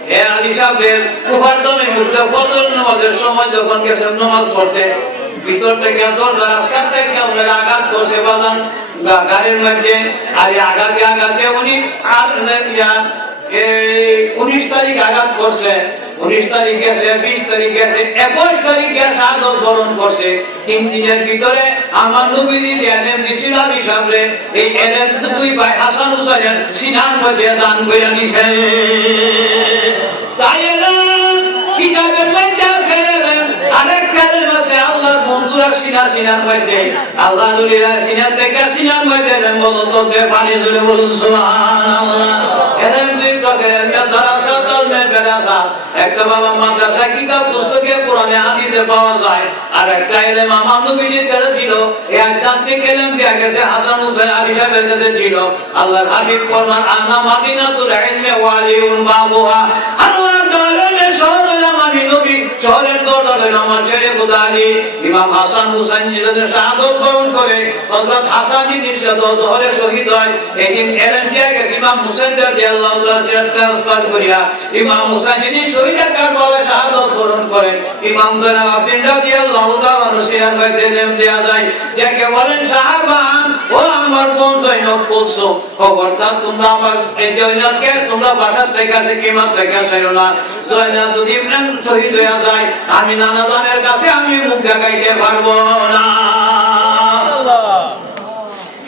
হে আলী সাহেবের কুফার দমে মুসলিম ফজর নামাজের সময় যখন গেছে নামাজ পড়তে, ভিতর থেকে দরজার আশকার থেকে ওনার আঘাত করছে বাদান গাড়ির মধ্যে। আর আঘাতে আঘাতে উনি 19 তারিখ আঘাত করছে, 19 তারিখ গেছে, 20 তারিখ গেছে, 21 তারিখ গেছে শাহাদত বরণ করছে। 3 দিনের ভিতরে আমার নবীজি এলেম দিছিল আলী সাহেবরে, এই এলেম দুই ভাই হাসান হুসাইন সিনার মধ্যে দান করে দিছে। তাই এলেম কিতাবের মধ্যে আছে, আরেকটা এলেম আছে আল্লাহর বন্ধুরা সিনার মধ্যে, আল্লাহ নবীরা সিনার থেকে সিনার মধ্যে এলেম বলতে পারে। জোরে বলুন সুবহানাল্লাহ। এলেম দুই প্রকারের, মাদ্রাসা দল মাদ্রাসা, একটা বাবা মাদ্রাসা কিতাব পুস্তকে কোরআনে হাদিসে পাওয়া যায়, আর একটা এলেম আমার নবীজির কাছে ছিল, এই আধ্যাত্মিক এলেম দেয়া গেছে হাসান হুসাইন আলী সাহেবের কাছে ছিল। আল্লাহর হাবিব ফরমান, আনা মাদিনাতুল ইলমি ওয়া আলিউন বাবুহা, আল্লাহর দরবারে শহর হলাম আমি নবী, শহরের দরজা হলো আমার শেরে খুদা আলী। ইমাম হাসান হুসাইন যখন শাহাদত বরণ করে, হযরত হাসান যিনি শহরে শহীদ হয়, এদিন এলেম দেয়া গেছে ইমাম হুসাইন রাদিয়াল্লাহু তাআলা ট্রান্সফার করিয়া ইমাম হুসাইন যিনি শহীদ কারবালায় শাহাদত বরণ করেন, ইমাম জনাব আব্দুল্লাহ রাদিয়াল্লাহু তাআলা সিরাত মধ্যে এলেম দেয়া যায়, যাকে বলেন শাহবান। ও আমার বোন জয়নব বলছো খবরদার তোমরা আমার এই জয়নবকে তোমরা বাসার থেকে আসে কিমার থেকে আসেন না। জয়নব যদি শহীদ হয়ে যায় আমি নানা জানের কাছে আমি মুখ দেখাইতে পারবো না।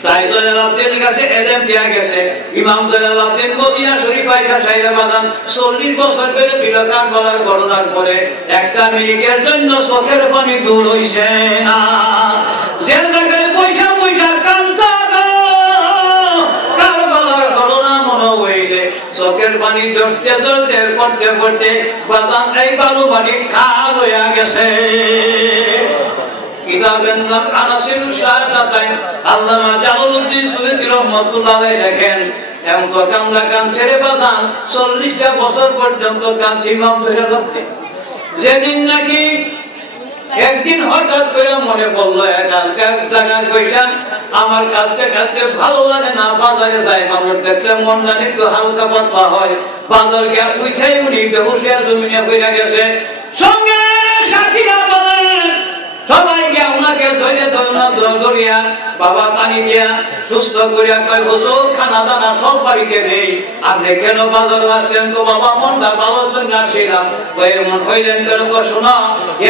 তাই জয়নালাব্দিন কাছে এলেম দেয়া গেছে। ইমাম জয়নালাব্দিন মদিনা শরীফ আইসা সাইরা বাজান 40 বছর পেরে বিলকার বলার ঘটনার পরে একটা মিনিটের জন্য চোখের পানি দূর হইছে না। যে জায়গায় পয়সা পয়সা কান্তা কারবালার ঘটনা মনে হইলে চোখের পানি ধরতে ধরতে পড়তে পড়তে বাজান এই বালু পানি খাল হইয়া গেছে। কিতাবের নাম আনাসিরুশ শাহাদাতাইন। আল্লামা জালালউদ্দিন সুয়ুতী রাহমাতুল্লাহ আলাইহি লেখেন এমন তো কান্দা কান ছেড়ে বাঁধান 40টা বছর পর্যন্ত কাঁদছি ইমাম জয়নালাব্দিন। যেদিন নাকি একদিন হঠাৎ করে মনে পড়লো এক জায়গায় পয়সা আমার কাঁদতে কাঁদতে ভালো লাগে না, বাজারে যায় মানুষ দেখলে মন জানি একটু হালকা পাতলা হয়। বাজার গিয়া উঠাই উনি বেহুশিয়া জমিনে পড়ে গেছে। সঙ্গে সাথীরা বলেন সবাইকে ওনাকে ধরে ধরিয়া বাবা পানি দিয়া সুস্থ করিয়া কয় হুজুর খানা দানা সব বাড়িতে নেই, আপনি কেন বাজার আসলেন? তো বাবা মনটা ভালো জন্য আসছিলাম। মন হইলেন কেন? শোনো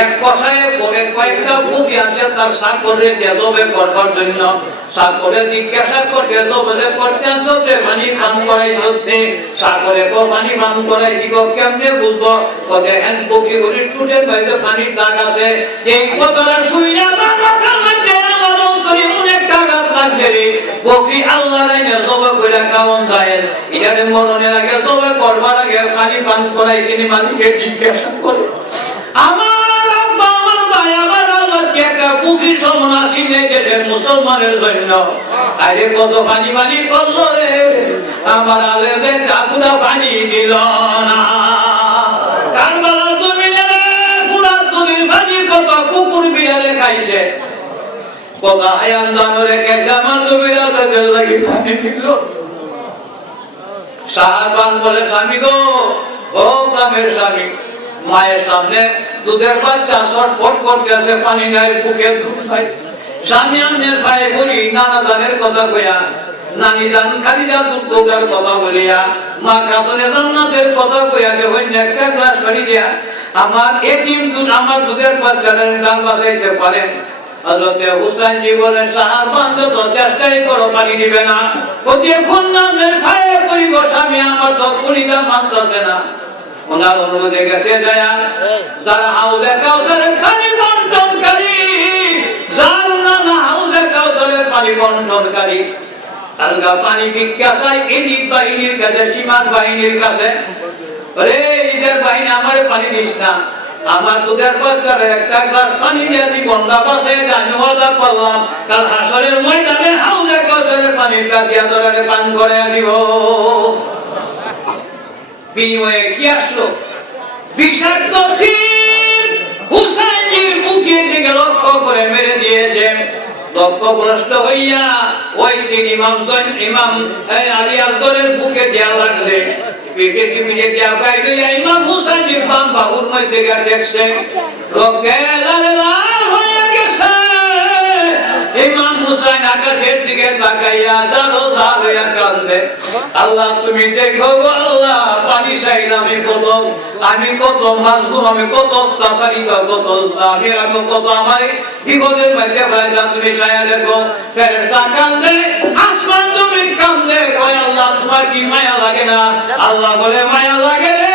এক কষায়ে পরে কয়েকটা বুদ্ধি আছে তার সাকরে দিয়ে দবে করবার জন্য। সাকরে জিজ্ঞাসা করতে দবে করতে আনতে পানি পান করাই সত্যি সাকরে কো পানি পান করাইছি গো কেমনে বুঝবো? দেখেন পুকুরি গুলি টুটে বাইরে পানির দাগ আছে। এই কথাটা শুইনা আমার মাথার মধ্যে আমার অন্তরে মনে একটা আঘাত লাগছে রে। বকরি আল্লাহ রাইনে জবা কইরা খাওয়ান যায় এটারে মরণের আগে জবা করবার আগে পানি পান করাইছি মালিককে জিজ্ঞাসা করে। আমার আব্বা আমার ভাই আমার আল্লাহকে একটা পুকুরি সমান আসিলে গেছে মুসলমানের জন্য। আরে কত পানি পানি করলো রে আমার আলেদের ঠাকুরা পানি দিল না। কারবালার জমিনে পুরা জমির পানি কত কুকুর বিড়ালে খাইছে, কত হায়ান দানরে খাইছে, আমার বিড়ালের লাগি পানি দিল। সাহাবান বলে স্বামী গো, ও গ্রামের স্বামী, মায়ের সামনে দুধের বাচ্চা ছটফট করতে আছে, পানি নাই, বুকের দুধ নাই। স্বামী আমের ভাই বলি নানা দানের কথা কইয়া, নানি দান খাদিজা দুধ গোবরার কথা বলিয়া, মা কাতনে জান্নাতের কথা কইয়া হইন একটা গ্লাস পানি দিয়া আমার এতিম দুধ আমার দুধের বাচ্চাদের দান বাঁচাইতে পারেন। হযরত হুসাইন জি বলেন সাহাবান যত চেষ্টাই করো পানি দিবে না। ওতে খুন নামের ভাই করিব স্বামী আমার তো কুলিদা মানতেছে না। ওনার অনুরোধে গেছে যায়া যারা হাউজে কাউসারের পানি বন্টনকারী, যারা হাউজে কাউসারের পানি বন্টনকারী আলগা পানি ভিক্ষা চাই এদিক বাহিনীর কাছে, সীমান্ত বাহিনীর কাছে। আরে ঈদের বাহিনী আমারে পানি দিস না, আমার দুধের বাচ্চারে একটা গ্লাস পানি দিয়ে জীবন বাঁচে আমি ওয়াদা করলাম কাল হাসরের ময়দানে হাউজে কাউসারের পানিটা দিয়া ধরে পান করে আনিব। বিনিময়ে কি আসলো? বিষাক্ত তীর হুসাইনের বুকের দিকে লক্ষ্য করে মেরে দিয়েছে। লক্ষ্যভ্রষ্ট হইয়া ওই তিন ইমাম আলী আসগরের বুকে দেয়া লাগলে পেটে চিপিয়ে দেয়া বাইরে ইমাম হুসাইনের বাম বাহুর মধ্যে দেখছে রক্তে লাল লাল হয়ে গেছে। ইমাম হুসাইন আকাশের দিকে তাকাইয়া দাঁড়ো দাঁড়িয়ে কান্দে, আল্লাহ তুমি দেখো গো আল্লাহ, পানি চাইলাম আমি কত মাজলুম, আমি কত অত্যাচারিত, কত আমি কত আমার বিপদের মধ্যে পড়েছিলাম, তুমি চাইয়া দেখো। ফেরেশতা কান্দে, আসমান তুমি কান্দে, কয় আল্লাহ তোমার কি মায়া লাগে না? আল্লাহ বলে মায়া লাগে রে।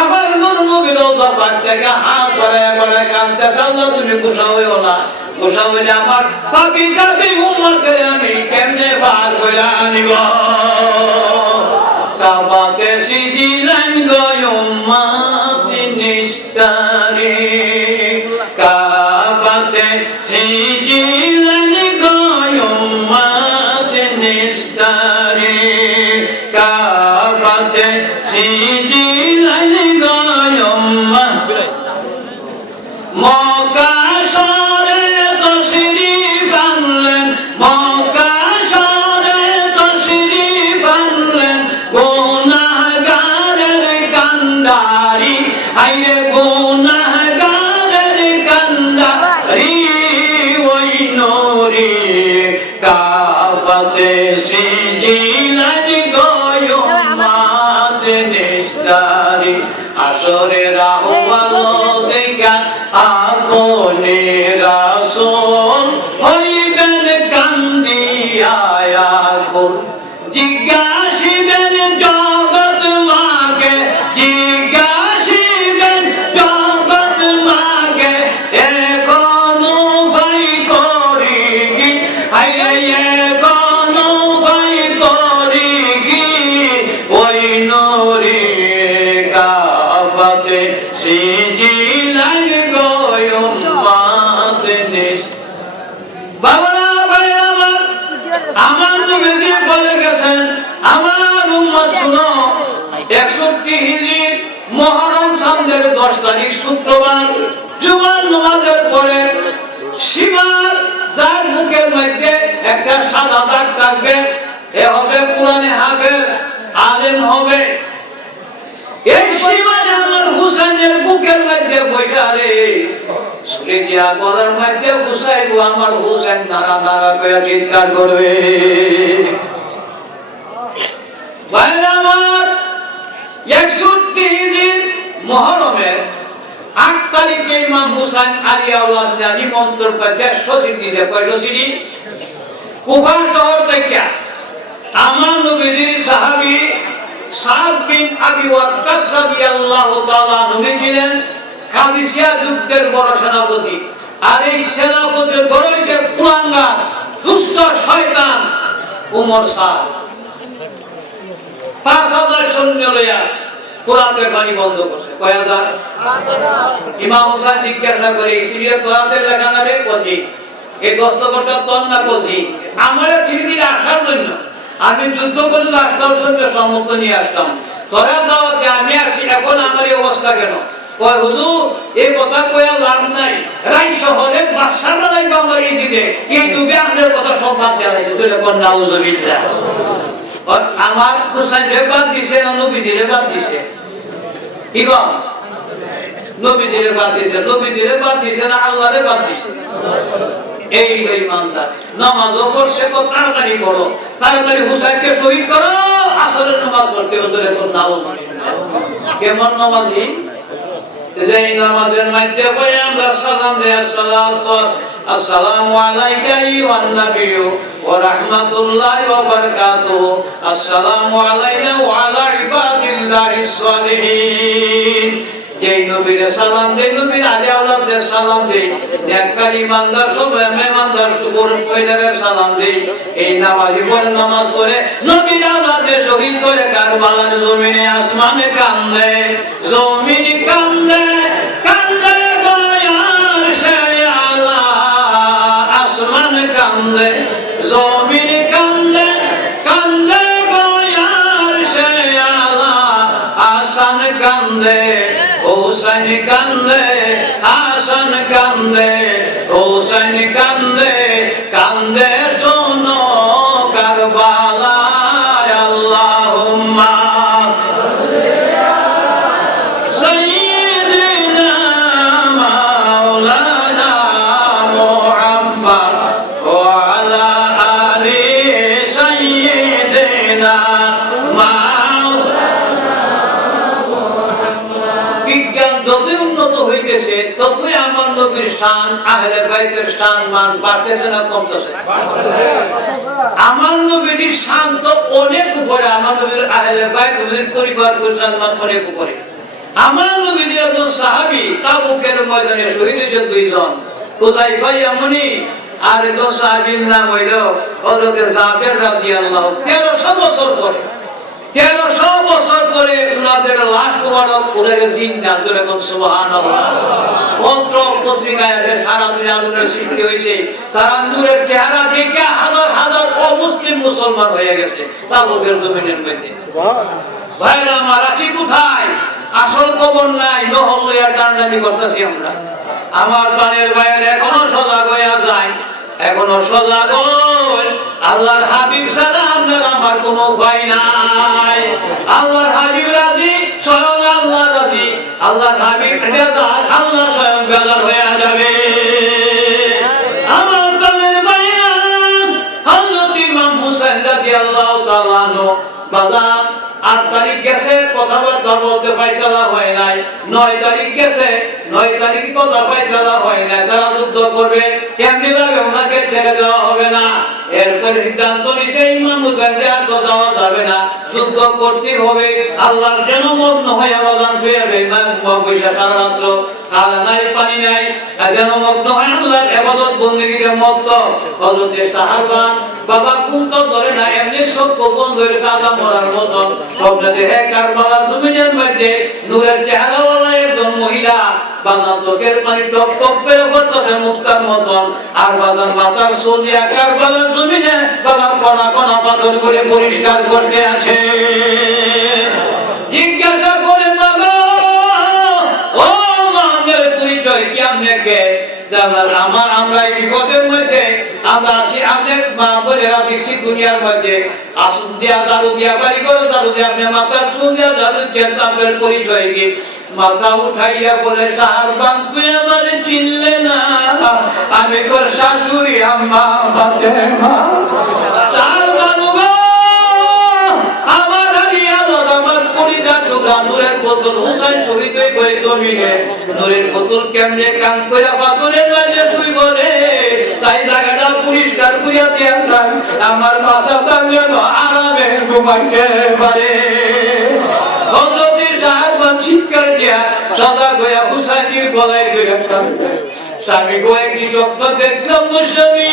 আমার নূর নবীর রওজা পাক থেকে হাত বাড়ায় বাড়ায় কান্দতেছে, আল্লাহ তুমি গুসা হইও না। গুসা হইলে আমার পাপী কাফি উম্মতকে আমি কেমনে পার করে আনিব? কাবাতে সিজিলেন গো উম্মত নিস্তারে, কাবাতে সিজিলেন গো উম্মত নিস্তারে, কাবাতে সিজিলেন গো উম্মত মক্কা শহরে তশরিফ আনলেন, মক্কা শহরে তশরিফ আনলেন, গুনাহগারের কান্ডারি, হায়রে গুনাহগারের কান্ডারি ওই নূরে নজরে রাহু ভালো দেখা আপনে রাসূল হইবেন কান্দিয়া আকুল জিজ্ঞাসিবেন জগৎ মাকে জিজ্ঞাসিবেন জগৎ মাকে এখনো ভাই করি কি হায় এখনো ভাই করি কি ওই নূরে কাবাতে সিজিলান গোয়ম মাতনিস বাবারা ভাই আমার নবীজি বলে গেছেন আমার উম্মত শুনো 61 হিজরি মুহররম চাঁদের 10 তারিখ শুক্রবার জুমার নামাজের পরে সীমার যার বুকের মধ্যে একটা সাদা দাগ থাকবে এ হবে কোরআনে হাফেজ আলেম হবে এই সীমায় আমার হুসাইনের বুকের মধ্যে বসা রে শুনে দিয়া গলার মধ্যে হুসাইন আমার হুসাইন নারা নারা করে চিৎকার করবে ভাইরা আমার 61 হিজরি মুহররমের 8 তারিখে ইমাম হুসাইন আলিয়াউল্লাহ নিমন্ত্রণ পাইতে সচিব দিতে কয়টি কুফা শহর থেকে আমার নবীর সাহাবী সাদ বিন আবি ওয়াক্কাস রাদিয়াল্লাহু তাআলা নবী ছিলেন কাদিসিয়া যুদ্ধের বড় সেনাপতি আর এই সেনাপতির বড় হইছে কুলাঙ্গার দুষ্ট শয়তান উমর শাহ 5000 সৈন্য লইয়া কোরআনের বাণী বন্ধ করছে কয় হাজার 5000 ইমাম হুসাইন জিজ্ঞাসা করে সিরিয়া কোরআনের লেখা না রে কোজি এই দস্তবরটা তন্না কোজি আমারে ফিরিয়ে আসার জন্য আমি যুদ্ধ করে আসতাম সঙ্গে সম্মুখ নিয়ে আসতাম তোরা দাওয়াতে আমি আসছি এখন আমার এই অবস্থা কেন কয় হুজুর এই কথা কইয়া লাভ নাই রাই শহরে বাদশাহরা লাগবে আমার এই দিকে এই দুবে আপনার কথা সব বাদ দেওয়া হয়েছে তুই কোন নাউজুবিল্লাহ আমার হুসাইন রে বাদ দিছে না নবীজিরে বাদ দিছে কি কম নবীজিরে বাদ দিছে না আল্লাহরে বাদ দিছে এই ইমানদার নামাজও পড়ছে তো তাড়াতাড়ি পড়ো তাড়াতাড়ি হুসাইনকে শহীদ করো আসরের নামাজ পড়তে ওদের কোন নাউজুবিল্লাহ কেমন নামাজি যেই নামাজের মধ্যে পড়ে আমরা সালাম দেই আসসালামু আলাইকা আইয়ুহান নাবিয়্যু ওয়া রাহমাতুল্লাহি ওয়া বারাকাতুহু আসসালামু আলাইনা ওয়া আলা ইবাদিল্লাহিস সালিহিন যেই নবীর সালাম দেই নবীর আলে আওলাদের সালাম দেই নেককার ইমানদার সব মেহমানদার শুকর পয়দারের সালাম দেই এই নামাজি বল নামাজ পড়ে নবীর আওলাদের শহীদ করে কারবালার জমিনে আসমানে কান্দে জমিনে কান্দে কান্দে দয়ার সে আলা আসমান কান্দে জমিনে কান্দে কান্দে দয়ার সে আলা আসান কান্দে হুসাইন কান্দে হাসান কান্দে হুসাইন কান্দে কান্দে শোনো কারবালায় আল্লাহুম্মা সাইয়্যিদিনা মাওলানা মুহাম্মদ ওয়া আলা আলি সাইয়্যিদিনা যতই উন্নত হইতেছে ততই আমার নবীর শান আহলে বাইতের শান মান বাড়তেছে না কমতেছে আমার নবীর শান তো অনেক উপরে আমার নবীর আহলে বাইত নবীর পরিবার সম্মান অনেক উপরে আমার নবীর একজন সাহাবী তাবুকের ময়দানে শহীদ হয়েছে দুইজন হুযায়ফা ইয়ামানি আর একজন সাহাবীর নাম হইল হযরত জাবের রাদিয়াল্লাহু 1300 বছর পরে 1300 বছর পরে উনাদের লাশ মোবারক উড়ে জিন্দা করে কোন সুবহানাল্লাহ পত্র পত্রিকায় সারা দুনিয়া আলোড়নের সৃষ্টি হয়েছে তারা নূরের চেহারা দেখে হাজার হাজার অমুসলিম মুসলমান হয়ে গেছে তাবুকের জমিনের মধ্যে ভাইরা আমার আছি কোথায় আসল খবর নাই নহল লইয়া টানাটানি করতেছি আমরা আমার প্রাণের ভাইয়ের এখনো সজাগ হইয়া যায় এখনো সজাগ আল্লাহর হাবিব ছাড়া আপনার আমার কোনো উপায় নাই আল্লাহর হাবিব রাজি স্বয়ং আল্লাহ রাজি আল্লাহর হাবিব বেজার আল্লাহ স্বয়ং বেজার হয়ে যাবে আমার প্রাণের ভাইয়া হযরত ইমাম হুসাইন রাদিয়াল্লাহু তাআলা আনহু বাজার 8 তারিখ গেছে কথাবার্তা বলতে ফয়সালা হয় নাই, 9 তারিখ গেছে 9 তারিখ কথা ফয়সালা হয় নাই, তারা যুদ্ধ করবে, কেমনি ভাবে ওনাকে ছেড়ে দেওয়া হবে না। এরপর সিদ্ধান্ত নিছে ইমাম হুসাইনকে আর তো দেওয়া যাবে না, যুদ্ধ করতে হবে। আল্লাহর যেন মগ্ন হয়ে আবাদান শুয়ে ইমাম বৈশা সারা রাত্র, খাওয়া নাই পানি নাই, যেন মগ্ন হয় আল্লাহর ইবাদত বন্দেগীতে মগ্ন। হযরত সাহাবান বাবা কুন্ত ধরে না, এমনি সব গোপন ধরে সাদা মরার মতন স্বপ্নে হে কারবালার জমিনের মধ্যে নূরের চেহারাওয়ালা একজন মহিলা বাজান চোখের পানি টপ টপ করে পড়তেছে মুক্তার মতন, আর বাজান মাথার সৌদিয়া কারবালার জমিনে বাবা কণা কণা পাথর করে পরিষ্কার করতে আছে। জিজ্ঞাসা করে বাবা, ও মামের পরিচয় কি? আপনাকে আমরা এই বিপদের মধ্যে আমরা আসি, আপনার মা বোনেরা দৃষ্টি দুনিয়ার মধ্যে আসুন দিয়া দারু দিয়া বাড়ি করে দারু দিয়া আপনি মাথার চুল দিয়া দারু দিয়ে আপনার পরিচয় কি? মাথা উঠাইয়া বলে, সাহাবান তুই আমারে চিনলে না, আমি তোর শাশুড়ি আম্মা ফাতেমা। সাহাবান আমার আলিয়ালত আমার কলিজা টুকরা নূরের বোতল হুসাইন শহীদ হয়ে জমিনে নূরের বোতল কেমনে কান কইরা পাথরের মাঝে শুইব রে, তাই জায়গাটা পরিষ্কার করিয়া দিয়া আমার বাসা যেন আরামে ঘুমাইতে পারে। হযরতের সাহাবান চিৎকার দিয়া সদা গয়া হুসাইনের গলায় ধরে কাঁদে, স্বামী গো একটি স্বপ্ন দেখলাম গো স্বামী,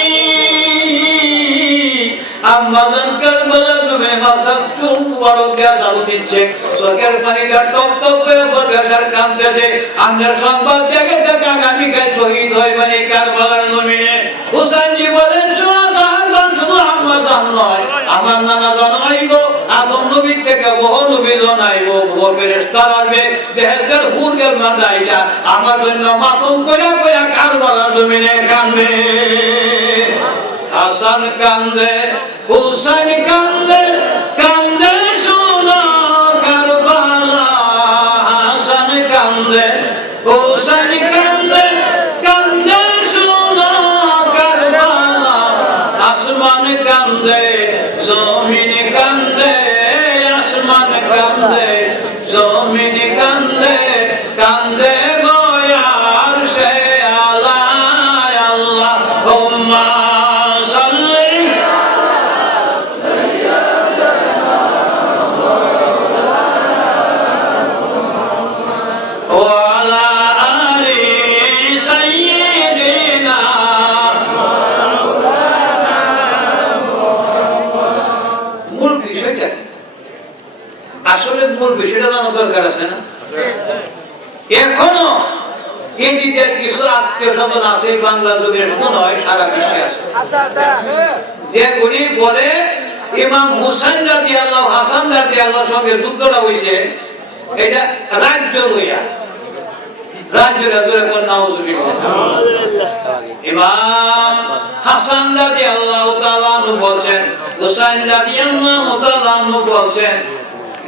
আম্মাজান কারবালার জমিনে মাথার চুল বড় দেয়া দারু দিচ্ছে, চোখের পানিটা টপ টপ করে বরগাসার কাঁদতেছে। আমরা সংবাদ দেখে দেখে আগামীকাল শহীদ হয় মানে কারবালার জমিনে। হুসাইনজি বলেন, শোনো সাহাবান, শুধু আম্মাজান নয়, আমার নানা জান আইব, আদম নবীর থেকে বহু নবী জন আইব, বহু ফেরেশতারা আসবে, বেহেশতের হুরগের মাঝে আইসা আমার জন্য মাতম কইরা কইরা কারবালার জমিনে কাঁদবে। হাসান কান্দে, হুসাইন কান্দে, কান্দে শোনো কারবালা। হাসান কান্দে, হুসাইন কান্দে, কান্দে শোনো কারবালা। আসমান কান্দে, জমিন কান্দে, আসমান কান্দে, জমিন কান্দে, কান্দে গয়ার সে আল্লাহ আল্লাহুম্মা মূল বিষয়টা জানা দরকার আছে না? এখনো এই দিকের কিছু আত্মীয় স্বজন আছে বাংলা যুগে, শুধু নয় সারা বিশ্বে আছে, যেগুলি বলে ইমাম হুসাইন রাদিয়াল্লাহু হাসান রাদিয়াল্লাহুর সঙ্গে যুদ্ধটা হইছে এটা রাজ্য লইয়া, রাজ্যটা ধরে কোন নাউজুবিল্লাহ। ইমাম হাসান রাদিয়াল্লাহু তাআলা আনহু বলেন, হুসাইন রাদিয়াল্লাহু তাআলা আনহু বলেন,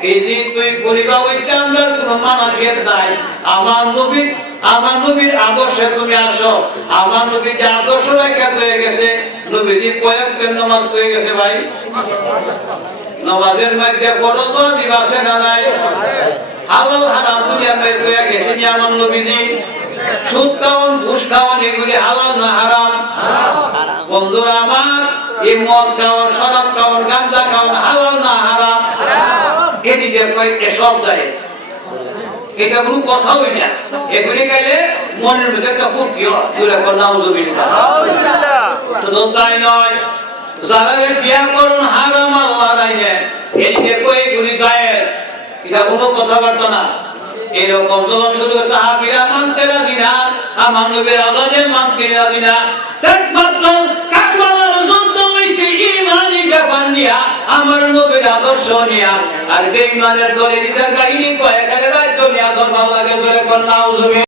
এই যে তুই করিবা ওইটা আমরা কোনো মানার নাই, আমার নবীর আদর্শে তুমি আসো। আমার নবী যে আদর্শ রেখা হয়ে গেছে, নবীজি কয়েকদিন নামাজ হয়ে গেছে ভাই, নামাজের মধ্যে ফরজ ওয়াজিব আছে না নাই? হালাল হারাম দুনিয়ার মধ্যে হয়ে গেছে নি আমার নবীজি? সুদ খাওয়ান, ঘুষ খাওয়ান, এগুলি হালাল না হারাম? বন্ধুরা আমার, এই মদ খাওয়ান, শরাব খাওয়ান, গাঁজা খাওয়ান হালাল না হারাম? এদিকে এসব যায়, এটা কোনো কথা হই না। এগুলি খাইলে মনের মধ্যে একটা ফুর্তি হয়, শুধু তাই নয়, যারা বিয়া করুন হারাম আল্লাহ নাই, এদিকে এগুলি যায়, এটা কোনো কথাবার্তা না। এরকম যখন শুরু হচ্ছে, সাহাবীরা মানতে রাজি না, আমার নবীর আওলাদে মানতে রাজি না, একমাত্র কারবালার যুদ্ধ হইছে ঈমানি ব্যাপার নিয়া, আমার নবীর আদর্শ নিয়া। আর বেঈমানের দলে নিজের কাহিনী কয়, এখানে রাজ্য নিয়া ধর্ম লাগে ধরে কোন নাউজুবিল্লাহ।